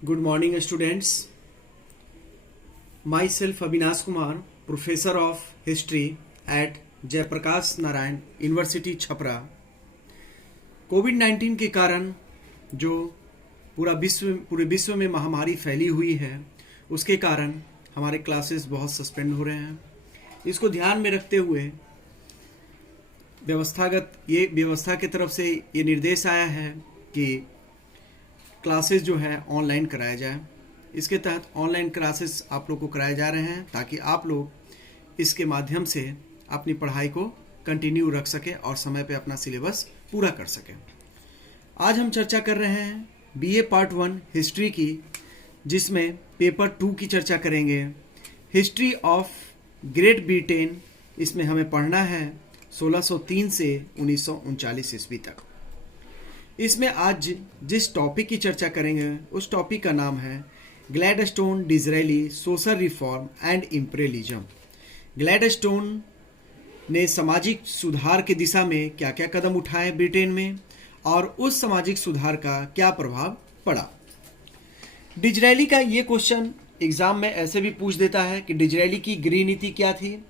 Good morning, students. Myself Abhinash Kumar, Professor of History at Jayaprakash Narayan university Chhapra. कोविड-19 के कारण जो पूरे विश्व में महामारी फैली हुई है, उसके कारण हमारे क्लासेस बहुत सस्पेंड हो रहे हैं। इसको ध्यान में रखते हुए व्यवस्था की तरफ से ये निर्देश आया है कि क्लासेस जो है ऑनलाइन कराया जाए। इसके तहत ऑनलाइन क्लासेस आप लोग को कराए जा रहे हैं ताकि आप लोग इसके माध्यम से अपनी पढ़ाई को कंटिन्यू रख सकें और समय पे अपना सिलेबस पूरा कर सकें। आज हम चर्चा कर रहे हैं बीए पार्ट 1 हिस्ट्री की, जिसमें पेपर 2 की चर्चा करेंगे। हिस्ट्री ऑफ ग्रेट ब्रिटेन, इसमें हमें पढ़ना है 1603 से 1939 ईस्वी तक। इसमें आज जिस टॉपिक की चर्चा करेंगे उस टॉपिक का नाम है Gladstone Disraeli social reform and imperialism. Gladstone ने सामाजिक सुधार की दिशा में क्या क्या कदम उठाए ब्रिटेन में और उस सामाजिक सुधार का क्या प्रभाव पड़ा। डिज़रायली का ये क्वेश्चन एग्जाम में ऐसे भी पूछ देता है कि डिज़रायली की गृह नीति क्या थी,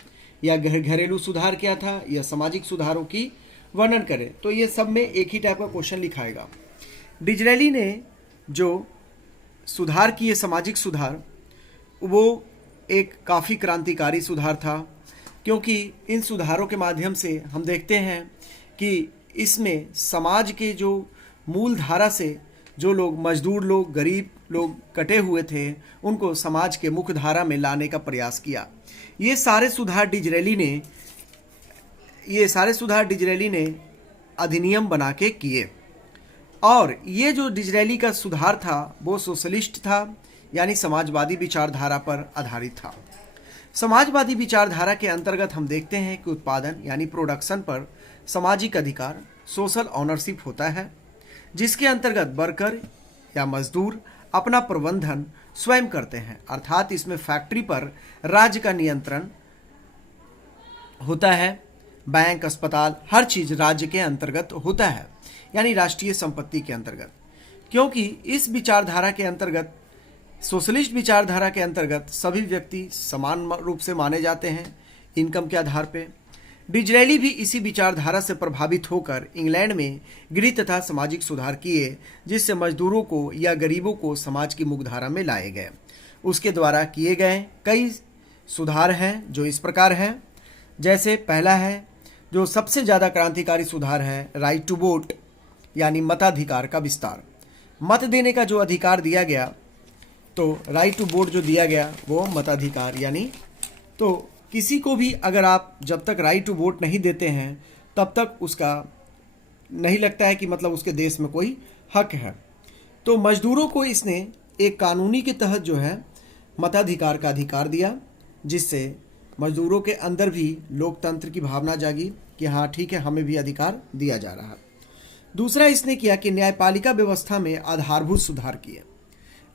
या घरेलू सुधार क्या था, या सामाजिक सुधारों की वर्णन करें। तो ये सब में एक ही टाइप का क्वेश्चन लिखाएगा। डिज़रायली ने जो सुधार किए, सामाजिक सुधार, वो एक काफ़ी क्रांतिकारी सुधार था, क्योंकि इन सुधारों के माध्यम से हम देखते हैं कि इसमें समाज के जो मूल धारा से जो लोग मजदूर लोग, गरीब लोग कटे हुए थे, उनको समाज के मुख्य धारा में लाने का प्रयास किया। ये सारे सुधार डिज़रायली ने अधिनियम बना के किए। और ये जो डिज़रायली का सुधार था वो सोशलिस्ट था, यानी समाजवादी विचारधारा पर आधारित था। समाजवादी विचारधारा के अंतर्गत हम देखते हैं कि उत्पादन यानी प्रोडक्शन पर सामाजिक अधिकार, सोशल ऑनरशिप होता है, जिसके अंतर्गत वर्कर या मजदूर अपना प्रबंधन स्वयं करते हैं। अर्थात इसमें फैक्ट्री पर राज्य का नियंत्रण होता है। बैंक, अस्पताल, हर चीज़ राज्य के अंतर्गत होता है, यानी राष्ट्रीय संपत्ति के अंतर्गत। क्योंकि इस विचारधारा के अंतर्गत, सोशलिस्ट विचारधारा के अंतर्गत सभी व्यक्ति समान रूप से माने जाते हैं इनकम के आधार पे। डिज़रायली भी इसी विचारधारा से प्रभावित होकर इंग्लैंड में गृह तथा सामाजिक सुधार किए, जिससे मजदूरों को या गरीबों को समाज की मुख्यधारा में लाए गए। उसके द्वारा किए गए कई सुधार हैं जो इस प्रकार हैं। जैसे पहला है, जो सबसे ज़्यादा क्रांतिकारी सुधार है, राइट टू वोट यानी मताधिकार का विस्तार। मत देने का जो अधिकार दिया गया, तो राइट टू वोट जो दिया गया वो मताधिकार, यानी तो किसी को भी अगर आप जब तक राइट टू वोट नहीं देते हैं तब तक उसका नहीं लगता है कि मतलब उसके देश में कोई हक है। तो मजदूरों को इसने एक कानूनी के तहत जो है मताधिकार का अधिकार दिया, जिससे मजदूरों के अंदर भी लोकतंत्र की भावना जागी कि हाँ ठीक है, हमें भी अधिकार दिया जा रहा है। दूसरा इसने किया कि न्यायपालिका व्यवस्था में आधारभूत सुधार किए।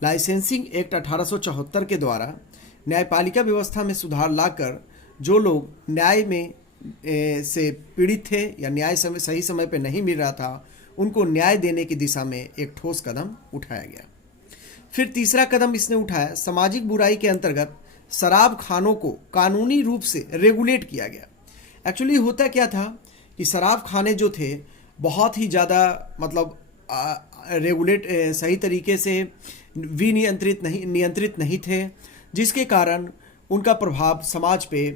लाइसेंसिंग एक्ट 1874 के द्वारा न्यायपालिका व्यवस्था में सुधार लाकर जो लोग न्याय में से पीड़ित थे या न्याय सही समय पर नहीं मिल रहा था, उनको न्याय देने की दिशा में एक ठोस कदम उठाया गया। फिर तीसरा कदम इसने उठाया, सामाजिक बुराई के अंतर्गत शराब खानों को कानूनी रूप से रेगुलेट किया गया। एक्चुअली होता क्या था कि शराब खाने जो थे बहुत ही ज़्यादा मतलब सही तरीके से नियंत्रित नहीं थे, जिसके कारण उनका प्रभाव समाज पे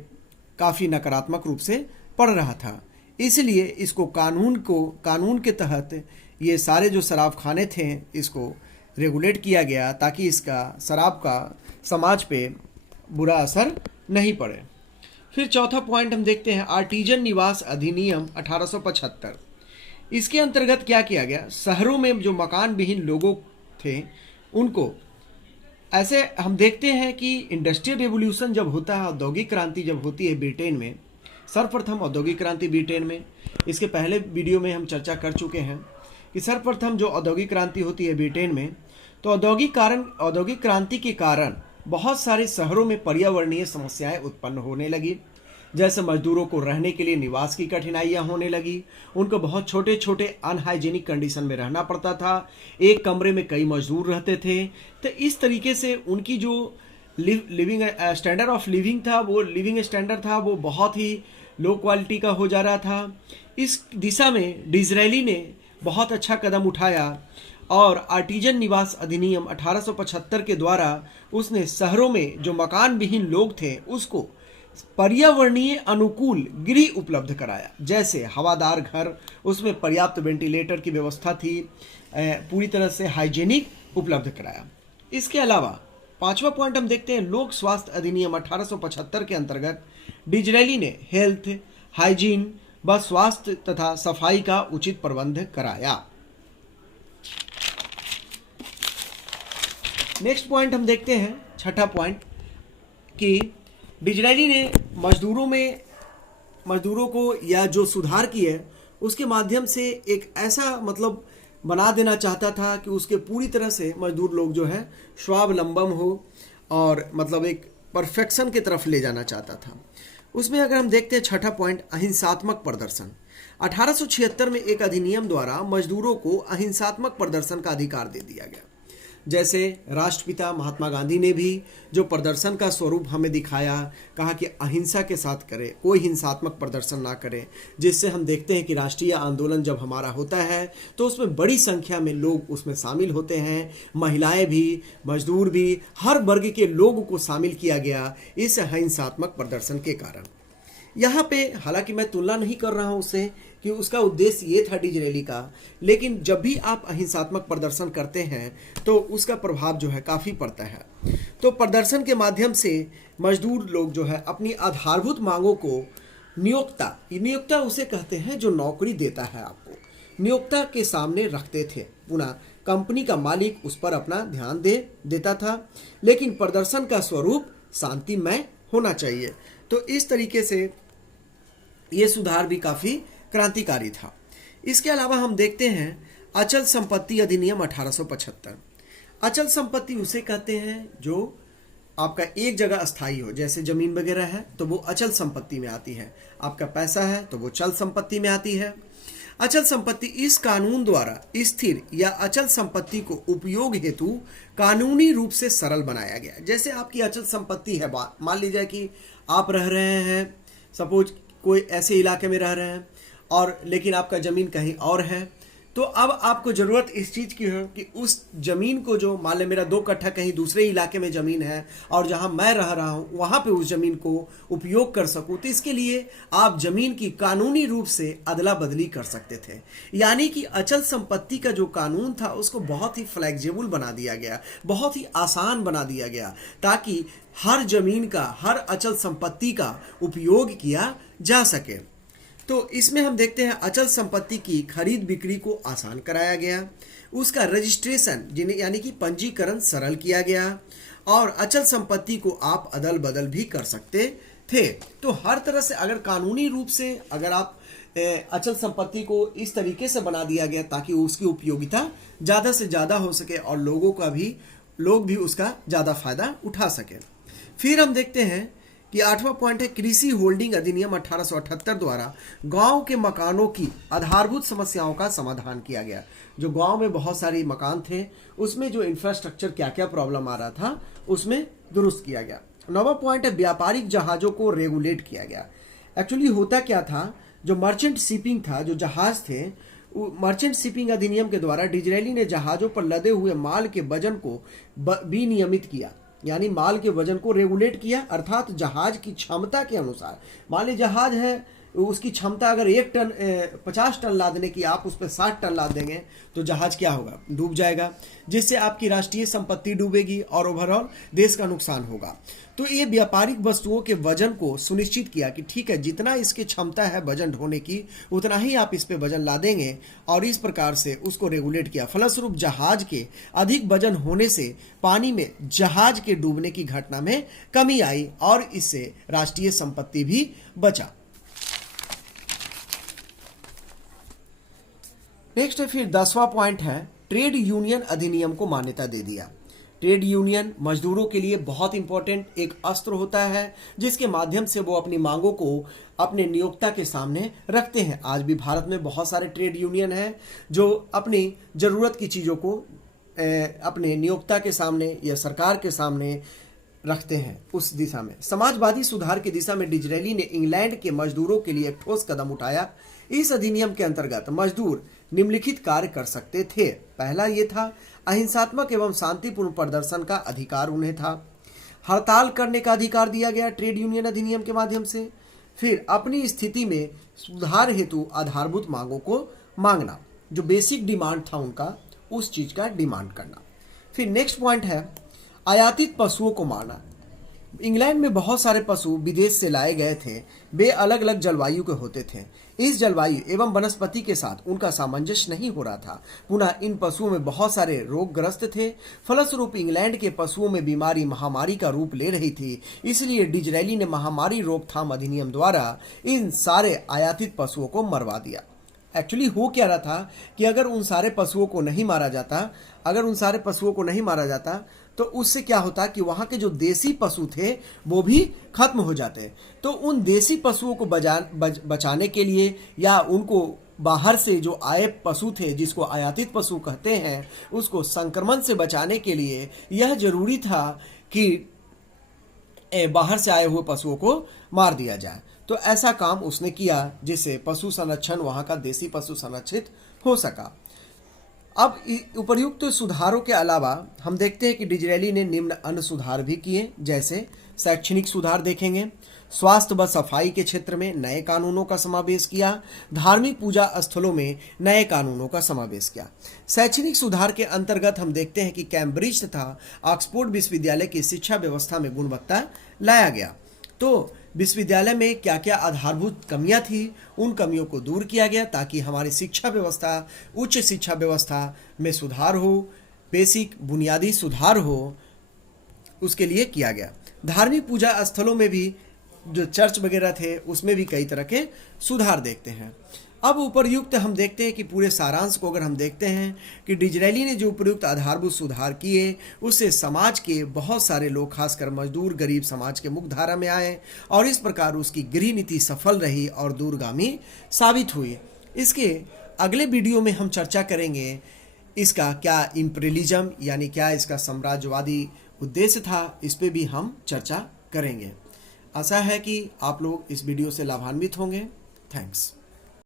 काफ़ी नकारात्मक रूप से पड़ रहा था। इसलिए इसको कानून के तहत ये सारे जो शराब खाने थे इसको रेगुलेट किया गया, ताकि इसका शराब का समाज पे बुरा असर नहीं पड़े। फिर चौथा पॉइंट हम देखते हैं, आर्टिजन निवास अधिनियम 1875। इसके अंतर्गत क्या किया गया, शहरों में जो मकान विहीन लोगों थे उनको, ऐसे हम देखते हैं कि इंडस्ट्रियल रेवोल्यूशन जब होता है, औद्योगिक क्रांति जब होती है ब्रिटेन में, सर्वप्रथम औद्योगिक क्रांति ब्रिटेन में, इसके पहले वीडियो में हम चर्चा कर चुके हैं कि सर्वप्रथम जो औद्योगिक क्रांति होती है ब्रिटेन में, तो औद्योगिक क्रांति के कारण बहुत सारे शहरों में पर्यावरणीय समस्याएं उत्पन्न होने लगी। जैसे मजदूरों को रहने के लिए निवास की कठिनाइयां होने लगी, उनको बहुत छोटे छोटे अनहाइजीनिक कंडीशन में रहना पड़ता था, एक कमरे में कई मजदूर रहते थे। तो इस तरीके से उनकी जो लिविंग स्टैंडर्ड ऑफ लिविंग था, वो लिविंग स्टैंडर्ड था, वो बहुत ही लो क्वालिटी का हो जा रहा था। इस दिशा में डिज़रायली ने बहुत अच्छा कदम उठाया और आर्टिजन निवास अधिनियम 1875 के द्वारा उसने शहरों में जो मकान विहीन लोग थे उसको पर्यावरणीय अनुकूल गृह उपलब्ध कराया, जैसे हवादार घर, उसमें पर्याप्त वेंटिलेटर की व्यवस्था थी, पूरी तरह से हाइजीनिक उपलब्ध कराया। इसके अलावा पांचवा पॉइंट हम देखते हैं, लोक स्वास्थ्य अधिनियम 1875 के अंतर्गत डिज़रायली ने हेल्थ, हाइजीन व स्वास्थ्य तथा सफाई का उचित प्रबंध कराया। नेक्स्ट पॉइंट हम देखते हैं, छठा पॉइंट, कि डिज़रायली ने मजदूरों को या जो सुधार किए उसके माध्यम से एक ऐसा मतलब बना देना चाहता था कि उसके पूरी तरह से मजदूर लोग जो है स्वावलंबन हो और मतलब एक परफेक्शन की तरफ ले जाना चाहता था। उसमें अगर हम देखते हैं छठा पॉइंट, अहिंसात्मक प्रदर्शन। 1876 में एक अधिनियम द्वारा मजदूरों को अहिंसात्मक प्रदर्शन का अधिकार दे दिया गया। जैसे राष्ट्रपिता महात्मा गांधी ने भी जो प्रदर्शन का स्वरूप हमें दिखाया, कहा कि अहिंसा के साथ करें, कोई हिंसात्मक प्रदर्शन ना करें, जिससे हम देखते हैं कि राष्ट्रीय आंदोलन जब हमारा होता है तो उसमें बड़ी संख्या में लोग उसमें शामिल होते हैं, महिलाएं भी, मजदूर भी, हर वर्ग के लोगों को शामिल किया गया इस अहिंसात्मक प्रदर्शन के कारण। यहाँ पे हालांकि मैं तुलना नहीं कर रहा हूँ उससे कि उसका उद्देश्य ये था डिज़रायली का, लेकिन जब भी आप अहिंसात्मक प्रदर्शन करते हैं तो उसका प्रभाव जो है काफ़ी पड़ता है। तो प्रदर्शन के माध्यम से मजदूर लोग जो है अपनी आधारभूत मांगों को नियोक्ता उसे कहते हैं जो नौकरी देता है आपको, नियोक्ता के सामने रखते थे। पुनः कंपनी का मालिक उस पर अपना ध्यान देता था, लेकिन प्रदर्शन का स्वरूप शांतिमय होना चाहिए। तो इस तरीके से ये सुधार भी काफ़ी क्रांतिकारी था। इसके अलावा हम देखते हैं अचल संपत्ति अधिनियम 1875। अचल संपत्ति उसे कहते हैं जो आपका एक जगह अस्थायी हो, जैसे जमीन वगैरह है तो वो अचल संपत्ति में आती है, आपका पैसा है तो वो चल संपत्ति में आती है। अचल संपत्ति इस कानून द्वारा स्थिर या अचल संपत्ति को उपयोग हेतु कानूनी रूप से सरल बनाया गया। जैसे आपकी अचल संपत्ति है, मान लीजिए कि आप रह रहे हैं, सपोज कोई ऐसे इलाके में रह रहे हैं और लेकिन आपका ज़मीन कहीं और है, तो अब आपको ज़रूरत इस चीज़ की है कि उस ज़मीन को, जो मान लें मेरा 2 कट्ठा कहीं दूसरे इलाके में ज़मीन है और जहां मैं रह रहा हूं वहां पे उस ज़मीन को उपयोग कर सकूं, तो इसके लिए आप ज़मीन की कानूनी रूप से अदला बदली कर सकते थे। यानी कि अचल संपत्ति का जो कानून था उसको बहुत ही फ्लेक्सिबल बना दिया गया, बहुत ही आसान बना दिया गया, ताकि हर ज़मीन का, हर अचल संपत्ति का उपयोग किया जा सके। तो इसमें हम देखते हैं अचल संपत्ति की खरीद बिक्री को आसान कराया गया, उसका रजिस्ट्रेशन यानी कि पंजीकरण सरल किया गया, और अचल संपत्ति को आप अदल बदल भी कर सकते थे। तो हर तरह से अगर कानूनी रूप से अगर आप अचल संपत्ति को इस तरीके से बना दिया गया ताकि उसकी उपयोगिता ज़्यादा से ज़्यादा हो सके और लोग भी उसका ज़्यादा फायदा उठा सके। फिर हम देखते हैं कि 8वां पॉइंट है, कृषि होल्डिंग अधिनियम 1878 द्वारा गांव के मकानों की आधारभूत समस्याओं का समाधान किया गया। जो गांव में बहुत सारी मकान थे उसमें जो इंफ्रास्ट्रक्चर क्या क्या प्रॉब्लम आ रहा था उसमें दुरुस्त किया गया। 9वां पॉइंट है, व्यापारिक जहाज़ों को रेगुलेट किया गया। एक्चुअली होता क्या था, जो मर्चेंट शिपिंग था, जो जहाज़ थे, मर्चेंट शिपिंग अधिनियम के द्वारा डिज़रायली ने जहाज़ों पर लदे हुए माल के वजन को विनियमित किया, यानी माल के वजन को रेगुलेट किया, अर्थात जहाज की क्षमता के अनुसार। मान लीजिए जहाज है, उसकी क्षमता अगर 50 टन लादने की, आप उस पर 60 टन लाद देंगे तो जहाज क्या होगा, डूब जाएगा, जिससे आपकी राष्ट्रीय संपत्ति डूबेगी और ओवरऑल देश का नुकसान होगा। तो ये व्यापारिक वस्तुओं के वजन को सुनिश्चित किया कि ठीक है, जितना इसकी क्षमता है वजन ढोने की उतना ही आप इस पे वजन लादेंगे, और इस प्रकार से उसको रेगुलेट किया। फलस्वरूप जहाज के अधिक वजन होने से पानी में जहाज के डूबने की घटना में कमी आई और इससे राष्ट्रीय संपत्ति भी बचा। नेक्स्ट है फिर 10वां पॉइंट है, ट्रेड यूनियन अधिनियम को मान्यता दे दिया। ट्रेड यूनियन मजदूरों के लिए बहुत इंपॉर्टेंट एक अस्त्र होता है जिसके माध्यम से वो अपनी मांगों को अपने नियोक्ता के सामने रखते हैं। आज भी भारत में बहुत सारे ट्रेड यूनियन हैं जो अपनी ज़रूरत की चीज़ों को अपने नियोक्ता के सामने या सरकार के सामने रखते हैं। उस दिशा में समाजवादी सुधार की दिशा में डिज़रायली ने इंग्लैंड के मजदूरों के लिए एक ठोस कदम उठाया। इस अधिनियम के अंतर्गत मजदूर निम्नलिखित कार्य कर सकते थे। पहला ये था, अहिंसात्मक एवं शांतिपूर्ण प्रदर्शन का अधिकार उन्हें था। हड़ताल करने का अधिकार दिया गया ट्रेड यूनियन अधिनियम के माध्यम से। फिर अपनी स्थिति में सुधार हेतु आधारभूत मांगों को मांगना, जो बेसिक डिमांड था उनका, उस चीज का डिमांड करना। फिर नेक्स्ट पॉइंट है आयातित पशुओं को मारना। इंग्लैंड में बहुत सारे पशु विदेश से लाए गए थे। वे अलग अलग जलवायु के होते थे। इस जलवायु एवं वनस्पति के साथ उनका सामंजस्य नहीं हो रहा था। पुनः इन पशुओं में बहुत सारे रोगग्रस्त थे। फलस्वरूप इंग्लैंड के पशुओं में बीमारी महामारी का रूप ले रही थी। इसलिए डिज़रायली ने महामारी रोकथाम अधिनियम द्वारा इन सारे आयातित पशुओं को मरवा दिया। एक्चुअली हो क्या रहा था कि अगर उन सारे पशुओं को नहीं मारा जाता तो उससे क्या होता कि वहाँ के जो देसी पशु थे वो भी खत्म हो जाते। तो उन देसी पशुओं को बचाने के लिए या उनको बाहर से जो आए पशु थे, जिसको आयातित पशु कहते हैं, उसको संक्रमण से बचाने के लिए यह जरूरी था कि बाहर से आए हुए पशुओं को मार दिया जाए। तो ऐसा काम उसने किया जिससे पशु संरक्षण, वहाँ का देसी पशु संरक्षित हो सका। अब उपर्युक्त सुधारों के अलावा हम देखते हैं कि डिज़रायली ने निम्न अन्य सुधार भी किए, जैसे शैक्षणिक सुधार देखेंगे, स्वास्थ्य व सफाई के क्षेत्र में नए कानूनों का समावेश किया, धार्मिक पूजा स्थलों में नए कानूनों का समावेश किया। शैक्षणिक सुधार के अंतर्गत हम देखते हैं कि कैम्ब्रिज तथा ऑक्सफोर्ड विश्वविद्यालय की शिक्षा व्यवस्था में गुणवत्ता लाया गया। तो विश्वविद्यालय में क्या क्या आधारभूत कमियां थी, उन कमियों को दूर किया गया ताकि हमारी शिक्षा व्यवस्था, उच्च शिक्षा व्यवस्था में सुधार हो, बेसिक बुनियादी सुधार हो, उसके लिए किया गया। धार्मिक पूजा स्थलों में भी जो चर्च वगैरह थे उसमें भी कई तरह के सुधार देखते हैं। अब उपर्युक्त हम देखते हैं कि पूरे सारांश को अगर हम देखते हैं कि डिज़रायली ने जो उपर्युक्त आधारभूत सुधार किए उससे समाज के बहुत सारे लोग, खासकर मजदूर गरीब समाज के मुख्य धारा में आए और इस प्रकार उसकी गृह नीति सफल रही और दूरगामी साबित हुई। इसके अगले वीडियो में हम चर्चा करेंगे इसका क्या इम्पीरियलिज्म यानी क्या इसका साम्राज्यवादी उद्देश्य था, इस पे भी हम चर्चा करेंगे। आशा है कि आप लोग इस वीडियो से लाभान्वित होंगे। थैंक्स।